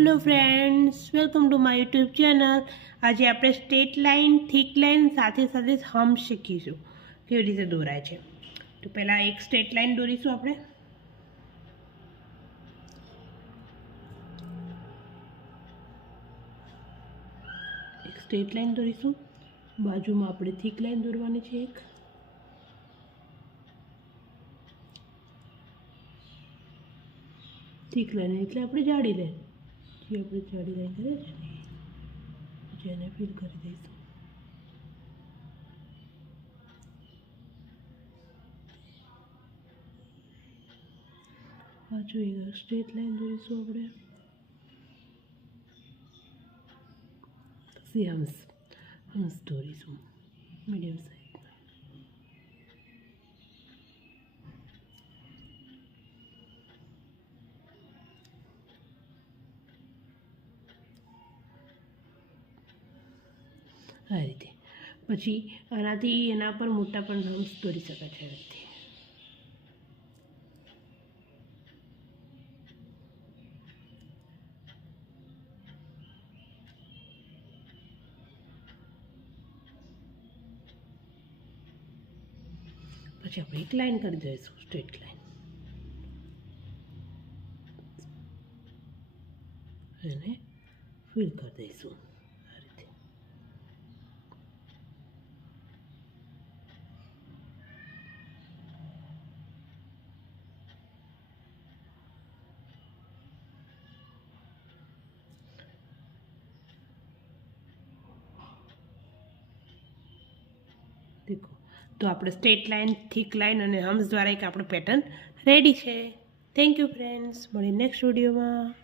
Hello friends, welcome to my YouTube channel. आज आप straight line, थीक line साथे साथे हम शीखीशुं केवी रीते दोराय छे। तो पहला एक स्ट्रेट लाइन दोरीशुं आपणे। एक स्ट्रेट लाइन दोरीशुं, बाजुमां आपणे थीक लाइन दोरवानी छे। एक थीक लाइन એટલે આપણે જાડી લાઈન, જે આપણે જાડી લાઈન કરીએ છીએ ને જેને ફિલ કરી દઈશું। આ જો એક સ્ટ્રેટ લાઈન દોરીશું આપણે, પછી હંસ દોરીશું મીડિયમ સાઈઝ। आ रीते पछी आनाथी एना पर मोटा पण हंस दोरी शकाय छे। आ रीते पछी आपणे एक लाइन करी दईशुं, स्ट्रेट लाइन एने फिल कर दईशुं। देखो तो આપણે સ્ટ્રેટ લાઇન, થીક લાઇન અને હમ્સ દ્વારા એક આપણો પેટર્ન રેડી છે। થેન્ક યુ ફ્રેન્ડ્સ, મળીએ નેક્સ્ટ વિડીયોમાં।